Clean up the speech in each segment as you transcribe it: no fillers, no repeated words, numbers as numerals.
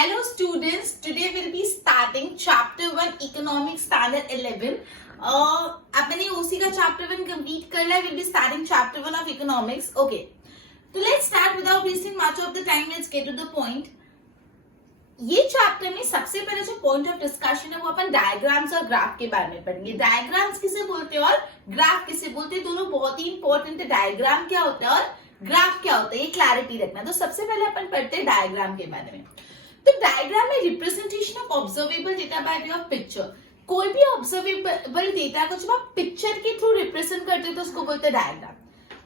Hello students, today we'll be starting chapter 1 economics standard 11. अपने उसी का chapter 1 complete कर लिया. We'll be starting chapter 1 of economics. Okay. So let's start without wasting much of the time. Let's get to the point. ये chapter में सबसे पहले जो पॉइंट ऑफ डिस्कशन है वो अपन डायग्राम्स और ग्राफ के बारे में पढ़ेंगे. डायग्राम्स किसे बोलते हैं और ग्राफ किसे बोलते हैं, दोनों बहुत ही इंपॉर्टेंट है. डायग्राम क्या होता है और ग्राफ क्या होता है, ये क्लैरिटी रखना. तो सबसे पहले अपन पढ़ते हैं डायग्राम के बारे में. तो डायग्राम में representation of observable data by way of picture. कोई भी ऑब्जर्वेबल डेटा को जब आप पिक्चर के थ्रू रिप्रेजेंट करते हो तो उसको बोलते हैं डायग्राम.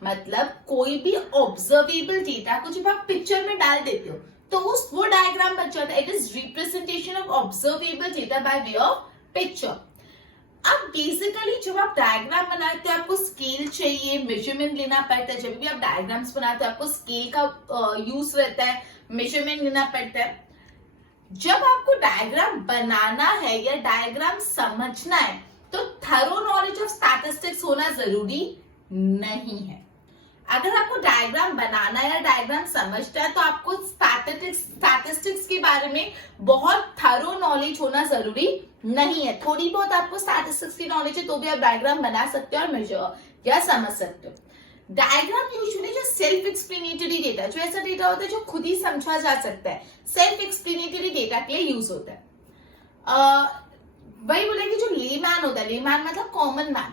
मतलब कोई भी ऑब्जर्वेबल डेटा को जब आप पिक्चर में डाल देते हो तो वो डायग्राम बन जाता है. It is representation of observable data by way of picture. अब बेसिकली जब आप डायग्राम बनाते हो आपको स्केल चाहिए, मेजरमेंट लेना पड़ता है. जब भी आप डायग्राम्स बनाते हो आपको स्केल का यूज रहता है, मेजरमेंट लेना पड़ता है. जब आपको डायग्राम बनाना है या डायग्राम समझना है तो थरो नॉलेज ऑफ स्टैटिस्टिक्स होना जरूरी नहीं है. अगर आपको डायग्राम बनाना है या डायग्राम समझना है तो आपको स्टैटिस्टिक्स के बारे में बहुत थरो नॉलेज होना जरूरी नहीं है. थोड़ी बहुत आपको स्टैटिस्टिक्स की नॉलेज है तो भी आप डायग्राम बना सकते हो और मेजर या समझ सकते हो. डायग्राम यूजुअली जो सेल्फ एक्सप्लेनेटरी डेटा, जो ऐसा डेटा होता है जो खुद ही समझा जा सकता है, सेल्फ एक्सप्लेनेटरी डेटा के लिए यूज होता है. वही बोले कि जो लेमैन होता है, लेमैन मतलब कॉमन मैन.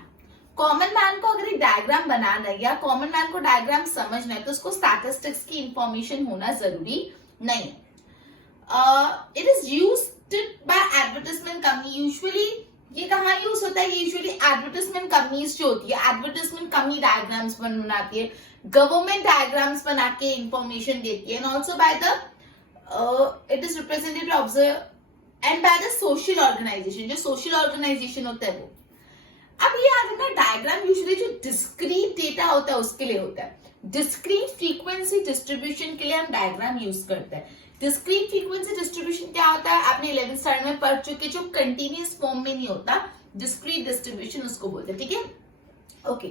कॉमन मैन को अगर डायग्राम बनाना है या कॉमन मैन को डायग्राम समझना है तो उसको स्टैटिस्टिक्स की इंफॉर्मेशन होना जरूरी नहीं है. It is used by advertisement company. Usually ये कहाँ यूज होता है, यूजुअली एडवर्टाइजमेंट कंपनीज जो होती है, एडवर्टाइजमेंट कंपनी डायग्राम्स बनाती है, गवर्नमेंट डायग्राम्स बना के इंफॉर्मेशन देती है. And also by the it is represented observe and by the social organization. जो सोशल ऑर्गेनाइजेशन होता है वो. अब ये आ जाएगा डायग्राम यूजुअली जो डिस्क्रीट डेटा होता है उसके लिए होता है. डिस्क्रीट फ्रीक्वेंसी डिस्ट्रीब्यूशन के लिए हम डायग्राम यूज करते हैं. डिस्क्रीट फ्रीक्वेंसी डिस्ट्रीब्यूशन क्या होता है आपने 11th स्टैंडर्ड में पढ़ चुके, जो कंटिन्यूअस फॉर्म में नहीं होता, डिस्क्रीट डिस्ट्रीब्यूशन उसको बोलते हैं. ठीक है, ओके.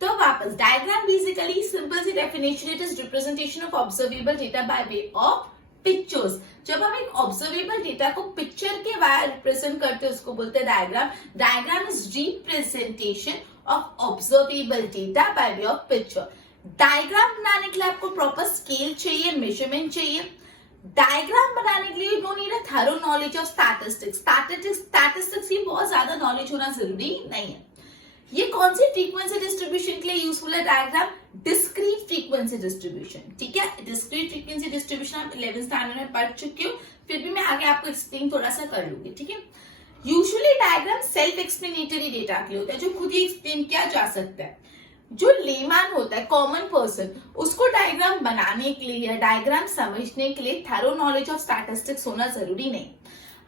तो वापस डायग्राम बेसिकली सिंपल सी definition, it is representation of observable data by way of pictures. जब हम एक ऑब्जर्वेबल डेटा को पिक्चर के वायर रिप्रेजेंट करते हैं उसको बोलते हैं diagram. Diagram is representation of observable data by way of picture. Diagram बनाने के लिए आपको प्रॉपर स्केल चाहिए, मेजरमेंट चाहिए. डायग्राम बनाने के लिए you don't need a thorough knowledge of statistics. Statistics की बहुत ज्यादा नॉलेज होना जरूरी नहीं है. ये कौन सी फ्रीक्वेंसी डिस्ट्रीब्यूशन के लिए यूजफुल है डायग्राम? Discrete frequency distribution. ठीक है, डिस्क्रीट फ्रीक्वेंसी डिस्ट्रीब्यूशन आप 11th स्टैंडर्ड में पढ़ चुके हो, फिर भी मैं आगे आपको एक्सप्लेन थोड़ा सा कर लूंगी. ठीक है, usually diagram self explanatory data के लिए होता है, जो खुद ही एक्सप्लेन किया जा सकता है. जो लेमैन होता है, कॉमन पर्सन, उसको डायग्राम बनाने के लिए या डायग्राम समझने के लिए थरो नॉलेज ऑफ स्टैटिस्टिक्स होना जरूरी नहीं.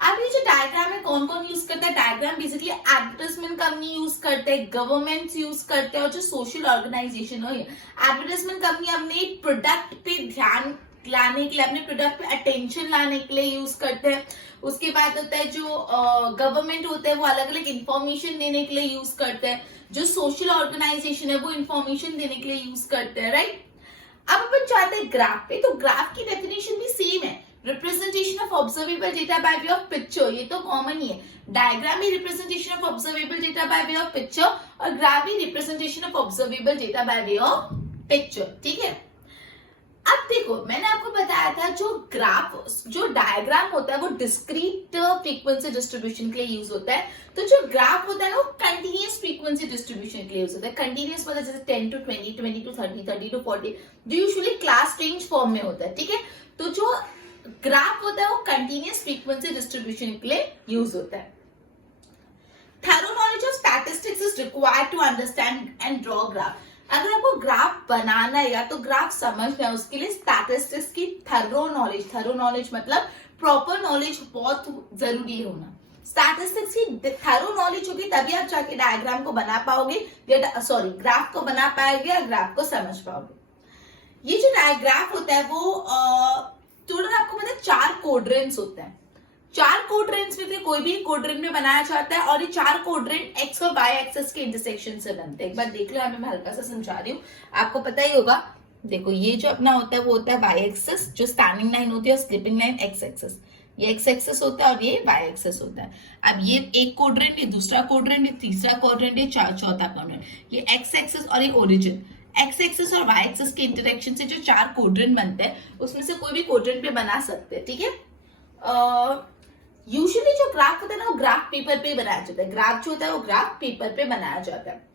अब ये जो डायग्राम है कौन कौन यूज करता है? Diagram basically advertisement company use करते हैं, गवर्नमेंट यूज करते हैं और जो सोशल ऑर्गेनाइजेशन हो. एडवर्टाइजमेंट कंपनी अपने प्रोडक्ट पे ध्यान लाने के लिए, अपने प्रोडक्ट पे अटेंशन लाने के लिए यूज करते हैं. उसके बाद होता है जो गवर्नमेंट होता है वो अलग अलग इंफॉर्मेशन देने के लिए यूज करते हैं. जो सोशल ऑर्गेनाइजेशन है वो इंफॉर्मेशन देने के लिए यूज करते हैं. राइट, अब अपन चाहते हैं ग्राफ पे, तो ग्राफ की डेफिनेशन भी सेम है, representation of observable data by way of picture. ये तो कॉमन ही है. डायग्राम भी representation of observable data by way of picture और ग्राफ भी representation of observable data by way of picture. ठीक है, अब देखो मैंने आपको बताया था जो डायग्राम होता है वो डिस्क्रीट फ्रीक्वेंसी डिस्ट्रीब्यूशन के लिए यूज होता है. तो जो ग्राफ होता है वो कंटिन्यूअस फ्रीक्वेंसी डिस्ट्रीब्यूशन के लिए यूज होता है. कंटिन्यूअस मतलब जैसे 10 to 20, 20 to 30, 30 to 40, जो यूजुअली क्लास रेंज फॉर्म में होता है. ठीक है, तो जो ग्राफ होता है वो कंटिन्यूअस फ्रीक्वेंसी डिस्ट्रीब्यूशन के लिए यूज होता है. Thorough knowledge of statistics is required to understand and draw graph. अगर आपको ग्राफ बनाना है या तो ग्राफ समझना है उसके लिए स्टैटिस्टिक्स की थरो नॉलेज मतलब प्रॉपर नॉलेज बहुत जरूरी होना. स्टैटिस्टिक्स की थरो नॉलेज होगी तभी आप जाके डायग्राम को बना पाओगे, ग्राफ को बना पाओगे या ग्राफ को समझ पाओगे. ये जो ग्राफ होता है वो स्टूडेंट आपको पता है 4 कोड्रेंट्स होते हैं. 4 कोड्रेंट्स में से कोई भी कोड्रेंट में बनाया जाता है और ये 4 कोड्रेंट एक्स और वाई एक्सिस के इंटरसेक्शन से बनते हैं. एक बार देख लो, मैं हल्का सा समझा रही हूँ, आपको पता ही होगा. देखो ये जो अपना होता है वो होता है वाई एक्सेस, जो स्टैंडिंग लाइन होती है और स्लिपिंग लाइन एक्स एक्सेस। ये एक्स एक्सेस होता है और ये वाई एक्सेस होता है। अब ये एक कोड्रेंट, ये दूसरा कोड्रेंट, ये तीसरा कोड्रेंट, ये चौथा कोड्रेंट, ये एक्स एक्सेस और ये ओरिजिन। एक्स एक्सेस और वाई एक्सेस के इंटरेक्शन से जो 4 कोड्रेंट बनते हैं उसमें से कोई भी कोड्रेंट पे बना सकते हैं, ठीक है। यूजुअली जो ग्राफ होता है ना वो ग्राफ पेपर पे बनाया जाता है। ग्राफ जो होता है वो ग्राफ पेपर पे बनाया जाता है।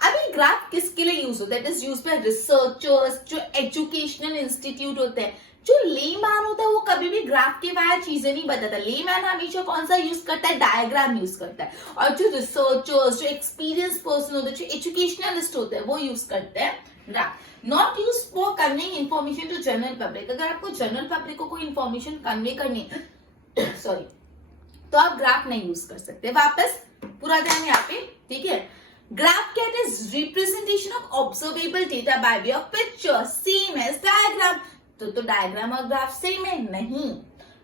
अभी ग्राफ किसके लिए यूज होता है? It is use bye researchers, जो एजुकेशनल इंस्टीट्यूट होते हैं। जो लेमैन होता है वो कभी भी ग्राफ के बाहर चीजें नहीं बताता। लेमैन हमेशा कौन सा यूज करता है? डायग्राम यूज करता है। और जो रिसर्चर्स, जो एक्सपीरियंस पर्सन होते हैं, जो एजुकेशनलिस्ट होते हैं, वो यूज करते हैं graph. Not use for conveying information to general public. अगर आपको जनरल पब्लिक को कोई इंफॉर्मेशन कन्वे करनी है सॉरी, तो आप ग्राफ नहीं यूज कर सकते। वापस पूरा ध्यान यहाँ पे, ठीक है। ग्राफ क्या है? Representation of observable data by way of picture, same as diagram. तो डायग्राम और ग्राफ सेम है? नहीं।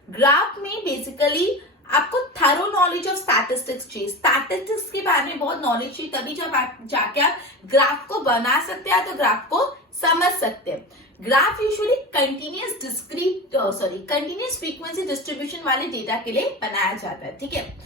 ग्राफ में बेसिकली आपको थरो नॉलेज ऑफ स्टैटिस्टिक्स चाहिए। स्टैटिस्टिक्स के बारे में बहुत नॉलेज चाहिए, तभी जब आप जाके आप ग्राफ को बना सकते हैं तो ग्राफ को समझ सकते हैं। Graph usually continuous frequency distribution वाले डेटा के लिए बनाया जाता है, ठीक है।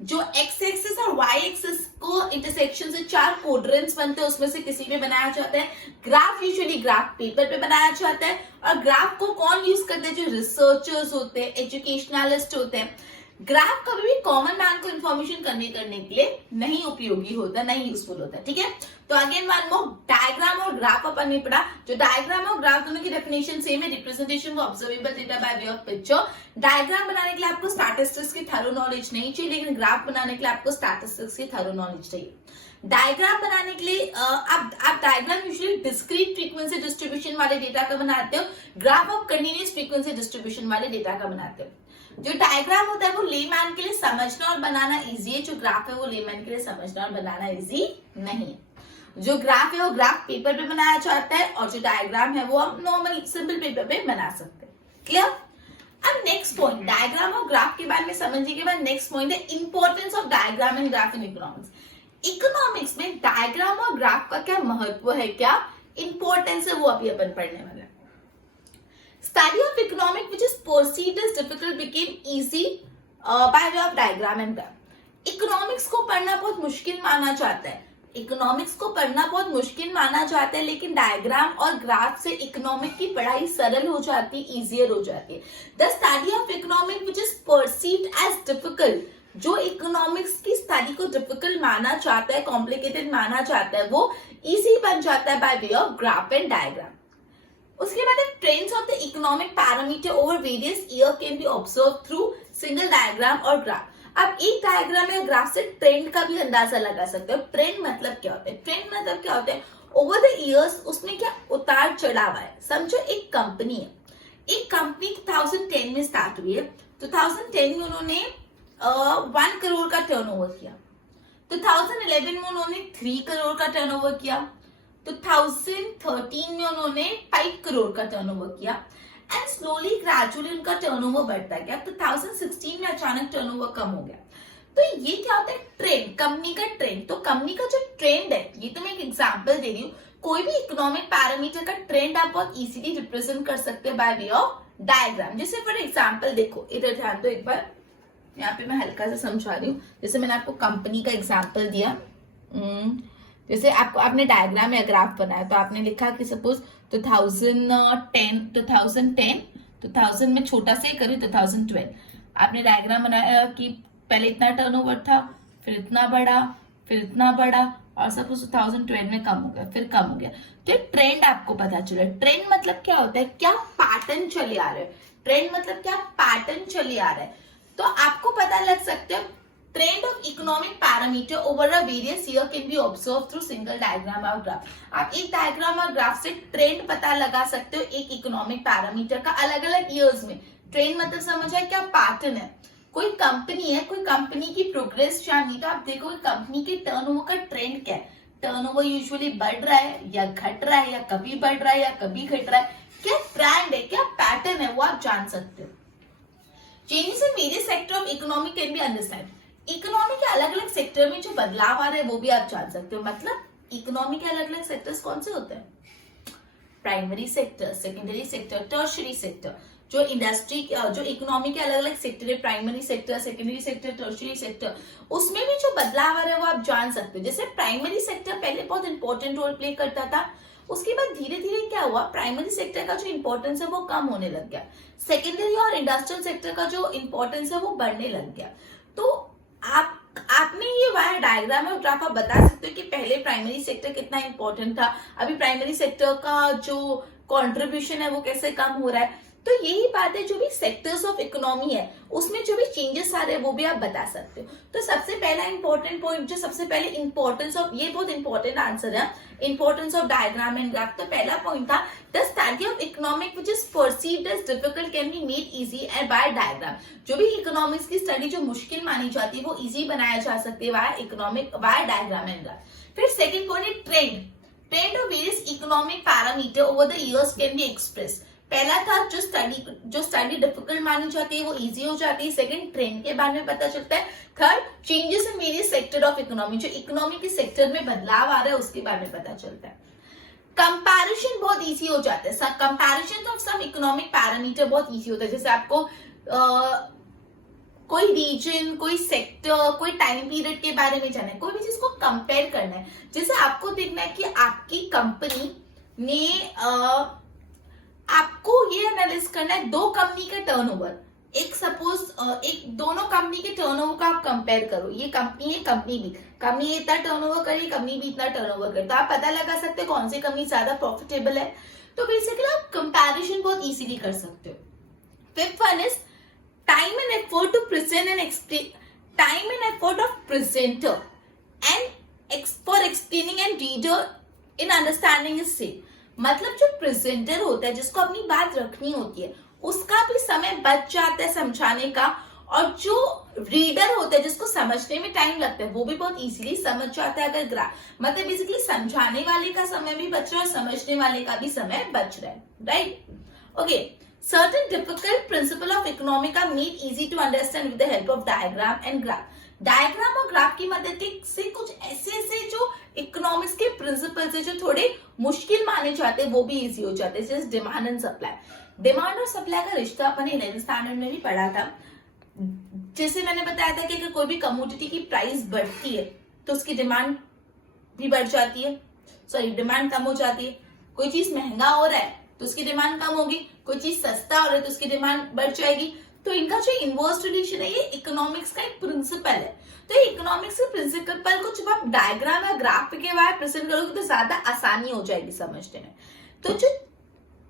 जो एक्स एक्सिस और वाई एक्सिस को इंटरसेक्शन से 4 कोड्रेंट्स बनते हैं, उसमें से किसी पे बनाया जाता है। ग्राफ यूजुअली ग्राफ पेपर पे बनाया जाता है। और ग्राफ को कौन यूज करते हैं? जो रिसर्चर्स होते हैं, एजुकेशनलिस्ट होते हैं। ग्राफ कभी भी कॉमन मैन को इंफॉर्मेशन कन्वे करने के लिए नहीं उपयोगी होता, नहीं यूजफुल होता, ठीक है। तो अगेन वन मोर, डायग्राम और ग्राफ अपन ने पढ़ा। जो डायग्राम और ग्राफ दोनों की डेफिनेशन सेम है, representation of observable data by way of picture. Diagram बनाने के लिए आपको स्टैटिस्टिक्स की थरो नॉलेज नहीं चाहिए, लेकिन ग्राफ बनाने के लिए आपको स्टैटिस्टिक्स की थरो नॉलेज चाहिए। डायग्राम बनाने के लिए आप diagram usually discrete frequency distribution वाले डेटा का बनाते हो। ग्राफ आप कंटीन्यूअस फ्रीक्वेंसी डिस्ट्रीब्यूशन वाले डेटा का बनाते हो। जो डायग्राम होता है वो लेमैन के लिए समझना और बनाना इजी है। जो ग्राफ है वो लेमैन के लिए समझना और बनाना इजी नहीं है। जो ग्राफ है वो ग्राफ पेपर पे बनाया जाता है और जो डायग्राम है वो हम नॉर्मल सिंपल पेपर पे बना सकते हैं। क्लियर? अब नेक्स्ट पॉइंट, डायग्राम और ग्राफ के बारे में समझने के बाद नेक्स्ट पॉइंट है importance of diagram and graph in economics. Economics में डायग्राम और ग्राफ का क्या महत्व है, क्या इंपॉर्टेंस है, वो अभी अपन पढ़ने वाले हैं। Study of economic which is perceived as difficult became easy by way of diagram and graph. Economics को पढ़ना बहुत मुश्किल माना जाता है। इकोनॉमिक्स को पढ़ना बहुत मुश्किल माना जाता है, लेकिन डायग्राम और ग्राफ से इकोनॉमिक की पढ़ाई सरल हो जाती है, इजियर हो जाती है। The study of economic which is perceived as difficult, जो इकोनॉमिक्स की स्टडी को डिफिकल्ट माना जाता है, कॉम्प्लिकेटेड माना जाता है, वो इजी बन जाता है bye way of graph and diagram. उसके बाद trends of the economic parameter over various year can be observe through single diagram और ग्राफ। अब एक डायग्राम या ग्राफ से ट्रेंड का भी अंदाजा लगा सकते हो। ट्रेंड मतलब क्या होता है? ट्रेंड मतलब क्या होता है? ओवर द इयर्स उसमें क्या उतार चढ़ाव है। समझो एक कंपनी है, एक कंपनी 2010 में स्टार्ट हुई है। 2010 में उन्होंने 1 करोड़ का टर्नओवर किया। 2011 में उन्होंने 3 करोड़ का टर्नओवर किया। 2013 में उन्होंने 5 करोड़ का टर्नओवर किया एंड स्लोली ग्रेजुअली उनका टर्नओवर बढ़ता गया। 2016 में अचानक टर्नओवर कम हो गया। तो ये क्या होता है? ट्रेंड, कंपनी का ट्रेंड। तो कंपनी का जो ट्रेंड है, ये तो मैं एक एग्जांपल दे रही हूँ, कोई भी इकोनॉमिक पैरामीटर का ट्रेंड आप बहुत इजीली रिप्रेजेंट कर सकते हैं बाय वे ऑफ डायग्राम। जैसे फॉर एग्जाम्पल देखो, इधर ध्यान दो एक बार, यहाँ पे मैं हल्का सा समझा रही हूँ। जैसे मैंने आपको कंपनी का एग्जाम्पल दिया, जैसे आपने डायग्राम या ग्राफ बनाया, तो आपने लिखा कि सपोज 2010 में छोटा से करी 2012। आपने डायग्राम बनाया कि पहले इतना टर्नओवर था, फिर इतना बढ़ा, फिर इतना बढ़ा, और सपोज 2012 में कम हो गया, फिर कम हो गया। तो ट्रेंड आपको पता चला। ट्रेंड मतलब क्या होता है? क्या पैटर्न चले आ रहे हैं। ट्रेंड मतलब क्या? पैटर्न चले आ रहा है। तो आपको पता लग सकता है trend of economic parameter over a various year can be observe through single diagram और ग्राफ। आप एक डायग्राम और ग्राफ से ट्रेंड पता लगा सकते हो एक इकोनॉमिक पैरामीटर का अलग अलग ईयर्स में। ट्रेंड मतलब समझ आए क्या? पैटर्न है। कोई कंपनी है, कोई कंपनी की प्रोग्रेस जाननी, तो आप देखो कंपनी के टर्नओवर का ट्रेंड क्या है। टर्नओवर यूजुअली बढ़ रहा है या घट रहा है, या कभी बढ़ रहा है या कभी घट रहा है। क्या ट्रेंड है, क्या पैटर्न है, वो आप जान सकते हो। Changes in various sector of economy can be understand. Economy के अलग अलग सेक्टर में जो बदलाव आ रहे हैं वो भी आप जान सकते हो। मतलब इकोनॉमी के अलग अलग सेक्टर्स कौन से होते हैं? Primary sector, secondary sector, tertiary sector. जो इंडस्ट्री, जो इकोनॉमी के अलग अलग सेक्टर है, primary sector, secondary sector, tertiary sector, उसमें भी जो बदलाव आ रहा है वो आप जान सकते हो। जैसे प्राइमरी सेक्टर पहले बहुत इंपॉर्टेंट रोल प्ले करता था, उसके बाद धीरे धीरे क्या हुआ, प्राइमरी सेक्टर का जो इंपॉर्टेंस है वो कम होने लग गया, सेकेंडरी और इंडस्ट्रियल सेक्टर का जो इंपॉर्टेंस है वो बढ़ने लग गया। तो आपने ये वायर डायग्राम है ग्राफ आप बता सकते हो कि पहले प्राइमरी सेक्टर कितना इंपॉर्टेंट था, अभी प्राइमरी सेक्टर का जो कंट्रीब्यूशन है वो कैसे कम हो रहा है। तो यही बात है, जो भी सेक्टर्स ऑफ इकोनॉमी है उसमें जो भी चेंजेस आ रहे हैं वो भी आप बता सकते हो। तो सबसे पहला इंपॉर्टेंट पॉइंट, जो सबसे पहले इंपॉर्टेंस ऑफ, ये बहुत इंपॉर्टेंट आंसर है, importance of diagram and graph. तो पहला पॉइंट था the study of economic which is perceived as difficult can be made easy and by diagram. जो भी इकोनॉमिक्स की स्टडी जो मुश्किल मानी जाती है वो इजी बनाया जा सकती है via economic, via diagram and graph. फिर सेकंड पॉइंट है trend. Trend of various economic parameter over the years can be express. पहला था जो स्टडी डिफिकल्ट मानी जाती है वो इजी हो जाती है। सेकंड, ट्रेंड के बारे में पता चलता है। Third, changes in various sector of economy, जो इकोनॉमी के सेक्टर में बदलाव आ रहा है उसके बारे में पता चलता है। कंपैरिजन बहुत इजी हो जाता है, comparison of some economic parameter बहुत इजी होता है। जैसे आपको कोई रीजन, कोई सेक्टर, कोई टाइम पीरियड के बारे में जानना है, कोई भी चीज को कंपेयर करना है। जैसे आपको देखना है कि आपकी कंपनी ने आपको ये एनालिस करना है दो कंपनी का टर्नओवर, एक सपोज एक दोनों कंपनी के टर्नओवर का आप कंपेयर करो, ये कंपनी है, कंपनी इतना टर्नओवर करे, कंपनी भी इतना टर्नओवर करे, तो आप पता लगा सकते हो कौन सी कंपनी ज्यादा प्रॉफिटेबल है। तो बेसिकली आप कंपैरिजन बहुत इजीली कर सकते हो। Fifth one is time and effort to present and explain, time and effort of presenter and for explaining and reader in understanding is same. मतलब जो प्रेजेंटर होता है जिसको अपनी बात रखनी होती है उसका भी समय बच जाता है समझाने का, और जो रीडर होता है जिसको समझने में टाइम लगता है वो भी बहुत इजीली समझ जाता है। अगर ग्राफ मतलब बेसिकली समझाने वाले का समय भी बच रहा है और समझने वाले का भी समय बच रहा है, right? Okay, certain difficult principle of economic are made easy to understand with the help of diagram and graph. Diagram और ग्राफ की मदद से कुछ ऐसे जो इकोनॉमिक्स के प्रिंसिपल्स है जो थोड़े मुश्किल माने जाते हैं वो भी इजी हो जाते हैं। जैसे डिमांड एंड सप्लाई, डिमांड और सप्लाई का रिश्ता अपन 11th स्टैंडर्ड में भी पढ़ा था। जैसे मैंने बताया था कि अगर कोई भी कमोडिटी की प्राइस बढ़ती है तो उसकी डिमांड भी बढ़ जाती है, सॉरी डिमांड कम हो जाती है। कोई चीज महंगा हो रहा है तो उसकी डिमांड कम होगी, कोई चीज सस्ता हो रहा है तो उसकी डिमांड बढ़ जाएगी। तो इनका जो इनवर्स रिलेशन है ये इकोनॉमिक्स का एक प्रिंसिपल है। तो इकोनॉमिक्स के प्रिंसिपल को जब आप डायग्राम या ग्राफ के बाद प्रेजेंट करोगे तो ज्यादा आसानी हो जाएगी समझने में। तो जो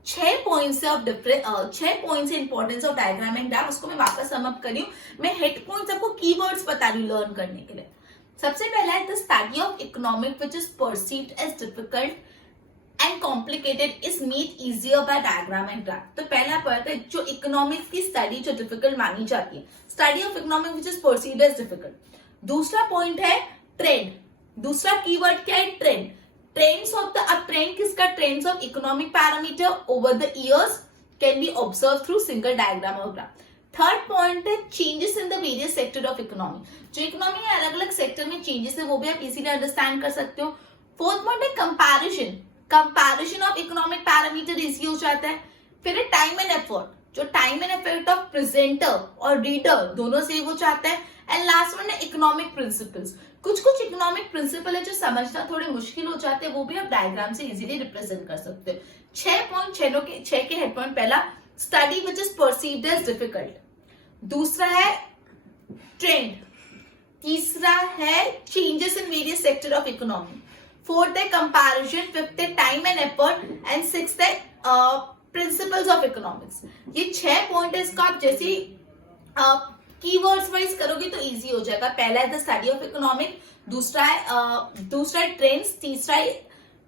6 points of different 6 points importance of diagram and graph उसको मैं वापस सम अप करी हूँ। मैं हेड पॉइंट्स आपको कीवर्ड्स बता रही हूँ लर्न करने के लिए। सबसे पहला है the study of economic which is perceived as difficult and complicated is made easier by diagram and graph. तो पहला पॉइंट है जो इकोनॉमिक्स की स्टडी जो डिफिकल्ट मानी जाती है, study of economic which is perceived as difficult. दूसरा पॉइंट है ट्रेंड, दूसरा कीवर्ड क्या है? ट्रेंड। ट्रेंड्स ऑफ द, अब ट्रेंड किसका? Trends of economic parameter over the years can be observe through single diagram और ग्राफ। थर्ड पॉइंट है changes in the various sector of economy, जो economy के अलग अलग सेक्टर में चेंजेस है वो भी आप इजीली अंडरस्टैंड कर सकते हो। फोर्थ पॉइंट है comparison, comparison of economic parameter easy हो जाता है। फिर है टाइम एंड एफर्ट, जो time and effort of presenter और रीडर दोनों सेव हो जाता है। एंड लास्ट वन है इकोनॉमिक प्रिंसिपल्स, कुछ इकोनॉमिक प्रिंसिपल है जो समझना थोड़े मुश्किल हो जाते हैं वो भी आप डायग्राम से इजीली रिप्रेजेंट कर सकते हो। 6 पॉइंट, 6 के हेड पॉइंट। पहला study which is perceived as difficult, दूसरा है ट्रेंड, तीसरा है changes in various sector of economy, fourth है कंपैरिजन, फिफ्थ है time and effort and sixth है प्रिंसिपल्स ऑफ इकोनॉमिक्स। ये 6 पॉइंट है, इसका आप जैसे कीवर्ड्स वाइज करोगे तो इजी हो जाएगा। पहला है द स्टडी ऑफ इकोनॉमिक, दूसरा है ट्रेंड्स, तीसरा है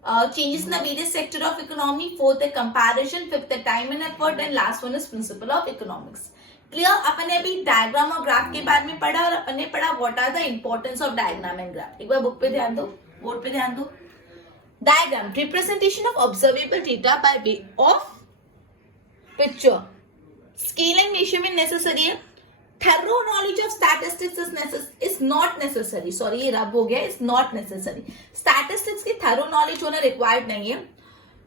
changes in the various sector of economy, fourth है कंपैरिजन, फिफ्थ है time and effort and last one is principle of economics. Clear? अपन ने अभी डायग्राम और ग्राफ के बारे में पढ़ा और अपन ने पढ़ा what are the importance of diagram and graph. एक बार बुक पे ध्यान दो, बोर्ड पे ध्यान दो। Diagram representation of observable data by way of picture, scale and measurement necessary है। Thorough knowledge of statistics is not necessary, sorry ये रब हो गया, इज नॉट नेसेसरी। स्टैटिस्टिक्स की थरो नॉलेज होना रिक्वायर्ड नहीं है।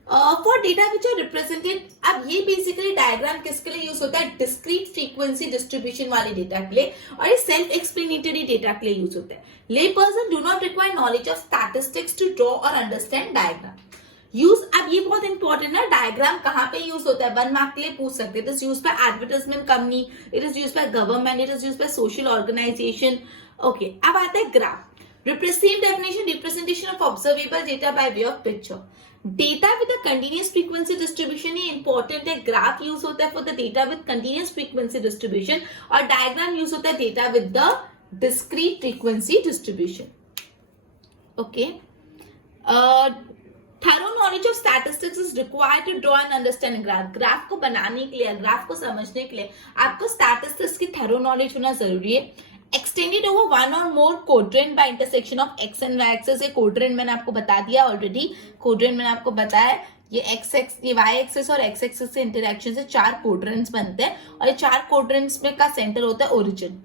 For data which are represented, अब ये बेसिकली डायग्राम किसके लिए यूज होता है, डिस्क्रीट फ्रीक्वेंसी डिस्ट्रीब्यूशन वाले डेटा के लिए, और ये सेल्फ एक्सप्लेनेटरी डेटा के लिए यूज होता है. Lay person do not require knowledge of statistics to draw और अंडरस्टैंड डायग्राम यूज. अब ये बहुत इंपॉर्टेंट है, डायग्राम कहाँ पे यूज होता है, 1 मार्क के लिए पूछ सकते हैं. It is use by advertisement company, it is use by government, it is use by social organization. Okay, अब आता है graph. Repressive definition, representation of observable data by way of picture. Data with a continuous frequency distribution ये important है. Graph use होता है for the data with continuous frequency distribution और diagram use होता है data with the discrete frequency distribution. Okay. Thorough knowledge of statistics is required to draw and understand graph. Graph को बनाने के लिए, ग्राफ को समझने के लिए आपको statistics की thorough knowledge होना जरूरी है. Extended over one or more quadrant by intersection of X and Y axes. ये कोड्रेंट मैंने आपको बता दिया ऑलरेडी, कोड्रेंट मैंने आपको बताया. ये एक्स एक्स, ये वाई एक्सेस और एक्स एक्सेस से इंटरेक्शन से 4 कोड्रेंट्स बनते हैं और ये 4 कोड्रेंट्स में का सेंटर होता है origin.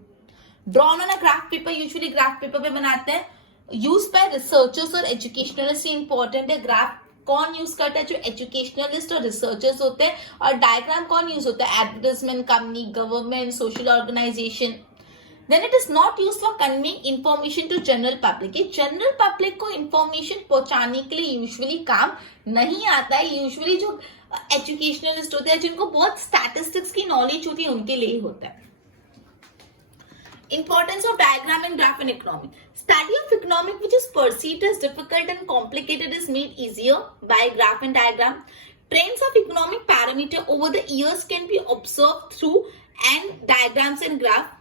Drawn on a graph paper, usually graph paper पे बनाते हैं. यूज बाय रिसर्चर्स और एजुकेशनलिस्ट, इंपॉर्टेंट है. ग्राफ कौन यूज करता है, जो एजुकेशनलिस्ट और रिसर्चर्स होते हैं. और डायग्राम कौन यूज होता है, advertisement company, government, social organization. Then it is not used for conveying information to general public. ये जनरल पब्लिक को इंफॉर्मेशन पहुंचाने के लिए यूजुअली काम नहीं आता है. यूजुअली जो एजुकेशनलिस्ट होते हैं, जिनको बहुत स्टैटिस्टिक्स की नॉलेज होती है, उनके लिए होता है. Importance of diagram and graph in economic. Study of economic which is perceived as difficult and complicated is made easier by graph and diagram. Trends of economic parameter over the years can be observed through and diagrams and graph.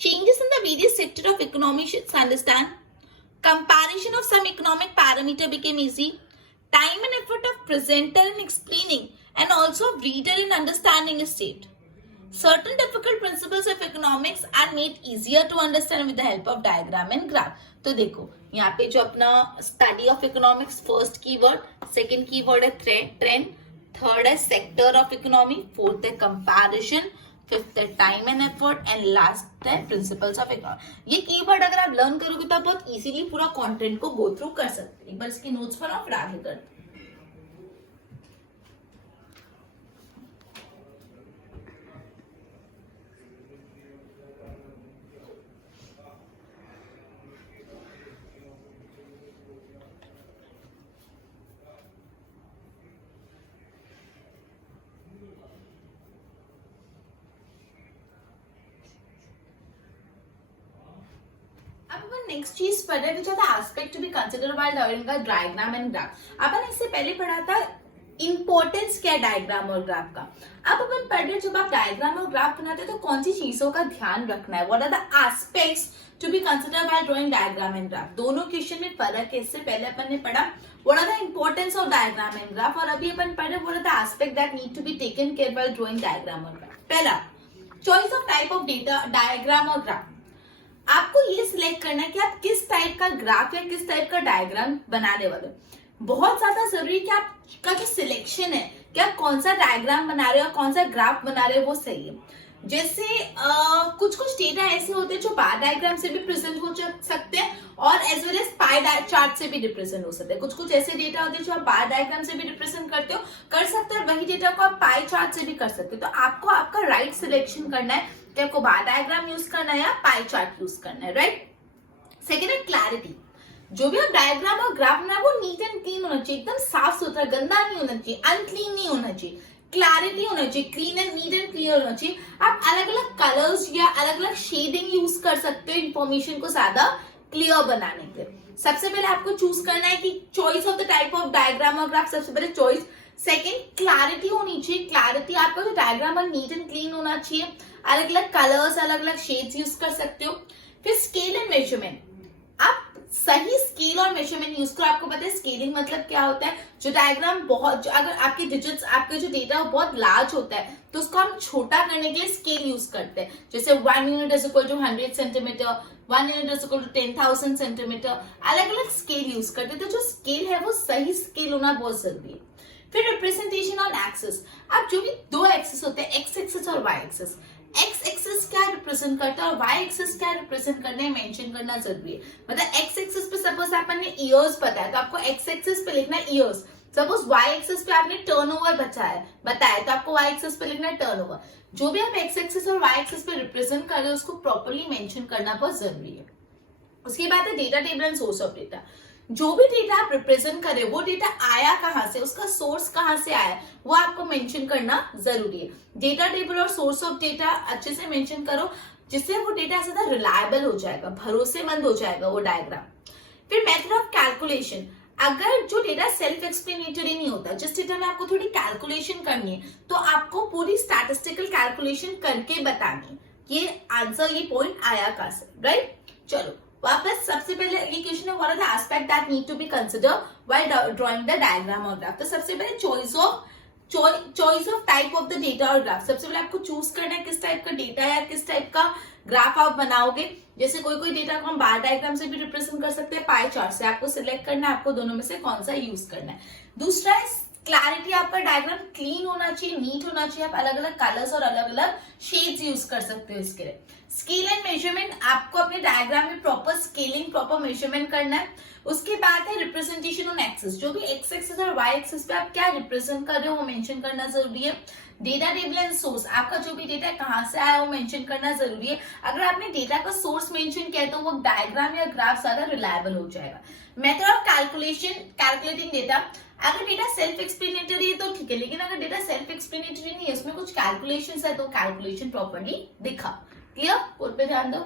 Changes in the various sector of economy should understand. Comparison of some economic parameter became easy. Time and effort of presenter in explaining and also of reader in understanding is saved. Certain difficult principles of economics are made easier to understand with the help of diagram and graph. तो देखो यहाँ पे जो अपना study of economics first keyword, second keyword है trend, third है sector of economy, fourth है comparison, fifth है time and effort and last है प्रिंसिपल्स ऑफ इकोनॉमी. ये कीवर्ड अगर आप लर्न करोगे तो आप बहुत इजीली पूरा कंटेंट को गो थ्रू कर सकते हैं. एक बार इसके नोट्स बनाओ फिर आगे करते. नेक्स्ट चीज पढ़ रहे which are the aspect to be considered while drawing a diagram and graph. अपन इससे पहले पढ़ा था इंपॉर्टेंस क्या डायग्राम और ग्राफ का. अब अपन पढ़ रहे जब आप डायग्राम और ग्राफ बनाते हैं तो कौन सी चीजों का ध्यान रखना है, what are the aspects to be considered while drawing diagram and graph. दोनों क्वेश्चन में फर्क है. इससे पहले अपन ने पढ़ा what are the importance of diagram and graph और अभी अपन पढ़ रहे what are the aspect that need to be taken care while drawing diagram और ग्राफ. पहला, choice of type of data, diagram और ग्राफ. आपको ये सिलेक्ट करना है कि आप किस टाइप का ग्राफ या किस टाइप का डायग्राम बनाने वाले. बहुत ज्यादा जरूरी है कि आपका जो सिलेक्शन है कि आप कौन सा डायग्राम बना रहे हो और कौन सा ग्राफ बना रहे हो वो सही है. जैसे कुछ डेटा ऐसे होते हैं जो बार डायग्राम से भी प्रेजेंट हो सकते हैं और as well as pie chart से भी रिप्रेजेंट हो सकते हैं. कुछ ऐसे डेटा होते हैं जो आप बार डायग्राम से भी रिप्रेजेंट कर सकते हो, वही डेटा को आप पाई चार्ट से भी कर सकते हो. तो आपको आपका राइट सिलेक्शन करना है कि आपको बार डायग्राम यूज करना है या पाई चार्ट यूज करना है. राइट. सेकेंड है क्लैरिटी. जो भी आप डायग्राम और ग्राफ बना वो नीट एंड क्लीन होना चाहिए, एकदम साफ सुथरा, गंदा नहीं होना चाहिए, अनक्लीन नहीं होना चाहिए. क्लैरिटी होना चाहिए, clean and neat and clear होना चाहिए. आप अलग अलग कलर्स या अलग अलग शेडिंग यूज कर सकते हो इंफॉर्मेशन को ज्यादा क्लियर बनाने के लिए. सबसे पहले आपको चूज करना है कि choice of the type of diagram और ग्राफ. सबसे पहले चॉइस. सेकेंड, क्लैरिटी होनी चाहिए. क्लैरिटी, आपका जो डायग्राम है नीट एंड क्लीन होना चाहिए. अलग अलग कलर्स, अलग अलग शेड्स यूज कर सकते हो. फिर स्केल एंड मेजरमेंट. आप सही स्केल और मेजरमेंट यूज करो. आपको पता है स्केलिंग मतलब क्या होता है. जो डायग्राम बहुत, अगर आपके डिजिट्स, आपका जो डेटा बहुत लार्ज होता है तो उसको हम छोटा करने के लिए स्केल यूज करते हैं. जैसे 1 unit is equal to 100 centimeter, 1 unit is equal to 10,000 centimeter. अलग अलग स्केल यूज करते हैं. तो जो स्केल है वो सही स्केल होना बहुत जरूरी है. फिर रिप्रेजेंटेशन ऑन एक्सिस. अब जो भी दो एक्सिस होते हैं, एक्स एक्सिस और वाई एक्सिस. एक्स एक्सिस क्या रिप्रेजेंट करता है और वाई एक्सिस क्या रिप्रेजेंट करना है मेंशन करना जरूरी है. मतलब एक्स एक्सिस पे सपोज आपने ईयर्स पता है तो आपको एक्स एक्सिस पे लिखना है ईयर्स. सपोज y एक्सिस पे आपने टर्नओवर बताया तो आपको y एक्सिस पे लिखना है टर्नओवर। जो भी आप x एक्सिस और y एक्सिस पे रिप्रेजेंट कर रहे हो उसको प्रॉपर्ली मेंशन करना बहुत जरूरी है। उसके बाद है data table and source of data. जो भी डेटा आप रिप्रेजेंट कर रहे हो वो डेटा आया कहां से, उसका सोर्स कहां से आया, वो आपको मेंशन करना जरूरी है। डेटा टेबल और सोर्स ऑफ डेटा अच्छे से मेंशन करो, जिससे वो डेटा ज्यादा रिलायबल हो जाएगा, भरोसेमंद हो जाएगा वो डायग्राम। फिर मेथड ऑफ कैलकुलेशन। अगर जो डेटा सेल्फ एक्सप्लेनेटरी नहीं होता, जिस डेटा में आपको थोड़ी कैलकुलेशन करनी है, तो आपको पूरी स्टैटिस्टिकल कैलकुलेशन करके बतानी है ये आंसर, ये पॉइंट आया कहां से, राइट। चलो वापस सबसे पहले ये क्वेश्चन है, what are the aspect that need to be considered while drawing the diagram और ग्राफ। तो सबसे पहले choice of type of the data और ग्राफ। सबसे पहले आपको चूज करना है किस टाइप का डेटा या किस टाइप का ग्राफ आप बनाओगे। जैसे कोई डेटा को हम बार डायग्राम से भी रिप्रेजेंट कर सकते हैं, पाई चार्ट से। आपको सिलेक्ट करना है आपको दोनों में से कौन सा यूज करना है। दूसरा है क्लैरिटी। आपका डायग्राम क्लीन होना चाहिए, नीट होना चाहिए। आप अलग अलग कलर्स और अलग अलग शेड्स यूज कर सकते हो इसके लिए। Scale and measurement. आपको अपने डायग्राम में प्रॉपर स्केलिंग, प्रॉपर मेजरमेंट करना है। उसके बाद है रिप्रेजेंटेशन ऑन एक्सिस। जो भी एक्स एक्सिस और वाई एक्सिस पे आप क्या रिप्रेजेंट कर रहे हो वो मेंशन करना जरूरी है। Data table and source. आपका जो भी डेटा कहां से आया वो मेंशन करना जरूरी है। अगर आपने डेटा का सोर्स मेंशन किया तो वो डायग्राम या ग्राफ ज्यादा रिलायबल हो जाएगा। Method of calculation, calculating data. अगर डेटा सेल्फ एक्सप्लेनेटरी है तो ठीक है, लेकिन अगर डेटा सेल्फ एक्सप्लेनेटरी नहीं है, उसमें कुछ कैलकुलेशंस है तो कैलकुलेशन प्रॉपर्ली दिखा। क्लियर? कोड पे ध्यान दो।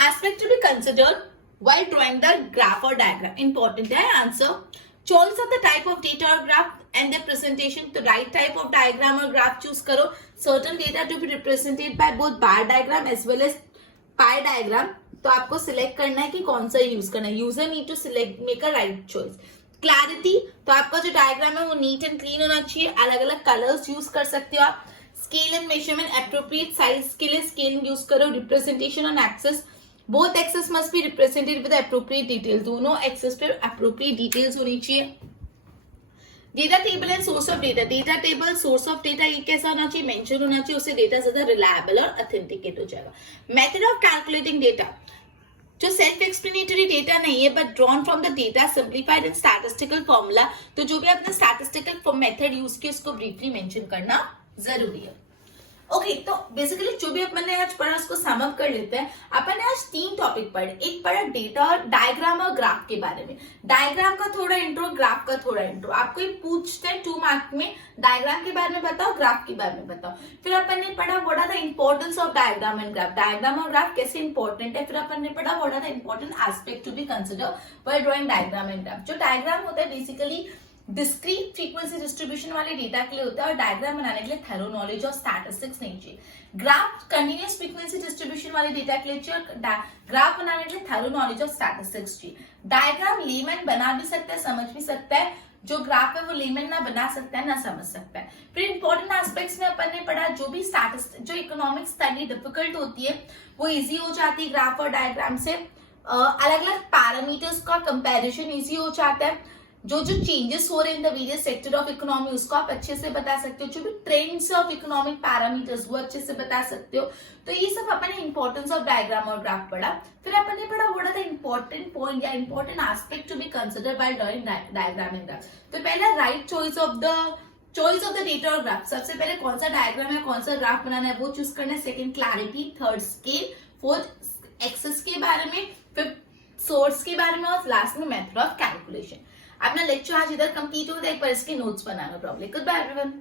Aspect to be considered while drawing the graph और डायग्राम। इंपॉर्टेंट है answer. Choice of the type of data और ग्राफ एंड द प्रेजेंटेशन। तो राइट टाइप ऑफ डायग्राम और ग्राफ चूज करो। Certain data to be represented by both bar diagram as well as pie diagram. तो आपको select करना है कि कौन सा यूज करना है। User need to select, make a right choice. Clarity. तो आपका जो डायग्राम है वो नीट एंड क्लीन होना चाहिए। अलग अलग कलर्स यूज कर सकते हो आप। Scale and measurement. Appropriate size के लिए स्केलिंग यूज करो। Representation on axes. Both axes must be represented with appropriate details. दोनों एक्सेस पे एप्रोप्रिएट डिटेल्स होनी चाहिए। Data table and source of data. Data table, source of data ये कैसा होना चाहिए, मेंशन होना चाहिए। उससे डेटा ज्यादा रिलायबल और ऑथेंटिकेट हो जाएगा। Method of calculating data. जो सेल्फ एक्सप्लेनेटरी डेटा नहीं है but drawn from the data simplified in statistical formula. तो जो भी आपने स्टैटिस्टिकल मेथड यूज किया उसको ब्रीफली मेंशन करना जरूरी है। ओके, तो बेसिकली जो भी अपन ने आज पढ़ा उसको सम अप कर लेते हैं। अपन ने आज 3 टॉपिक पढ़े। एक पढ़ा डेटा और डायग्राम और ग्राफ के बारे में। डायग्राम का थोड़ा इंट्रो, ग्राफ का थोड़ा इंट्रो। आपको ये पूछते हैं 2 मार्क में, डायग्राम के बारे में बताओ, ग्राफ के बारे में बताओ। फिर अपन ने पढ़ा what are the importance of diagram and graph. Diagram और ग्राफ कैसे इंपॉर्टेंट है। फिर अपन ने पढ़ा what are the important aspect to be consider while drawing diagram and graph. जो डायग्राम होता है बेसिकली डिस्क्रीट फ्रीक्वेंसी डिस्ट्रीब्यूशन वाले डेटा के लिए होता है और डायग्राम बनाने के लिए थैरो नॉलेज और स्टैटिस्टिक्स नहीं चाहिए। ग्राफ कंटीन्यूअस फ्रीक्वेंसी डिस्ट्रीब्यूशन वाले डेटा के लिए चाहिए और ग्राफ बनाने के लिए थैरो नॉलेज और स्टैटिस्टिक्स चाहिए। डायग्राम लेमैन बना भी सकता है, समझ भी सकता है। जो ग्राफ है वो लेमैन ना बना सकता है ना समझ सकता है। फिर इंपॉर्टेंट एस्पेक्ट्स में अपन ने पढ़ा जो भी जो इकोनॉमिक स्टडी डिफिकल्ट होती है वो इजी हो जाती है ग्राफ और डायग्राम से। अलग अलग पैरामीटर्स का कंपैरिजन इजी हो जाता है। जो चेंजेस हो रहे हैं इन the various sector of economy उसको आप अच्छे से बता सकते हो। जो भी ट्रेंड्स ऑफ इकोनॉमिक पैरामीटर्स वो अच्छे से बता सकते हो। तो ये सब अपन ने इंपॉर्टेंस ऑफ डायग्राम और ग्राफ पढ़ा। फिर अपन ने पढ़ा what are the important point या important aspect to be considered while drawing diagram and graph. तो पहला right choice of the data और ग्राफ। सबसे पहले कौन सा डायग्राम है कौन सा ग्राफ बनाना है वो चूज करना है। Second clarity, third scale, fourth axes के बारे में, फिफ्थ सोर्स के बारे में और लास्ट में मेथड ऑफ कैलकुलेशन। अपना लेक्चर आज इधर कंप्लीट होता है। एक बार इसके नोट्स बनाना प्रॉब्लम। Good bye everyone.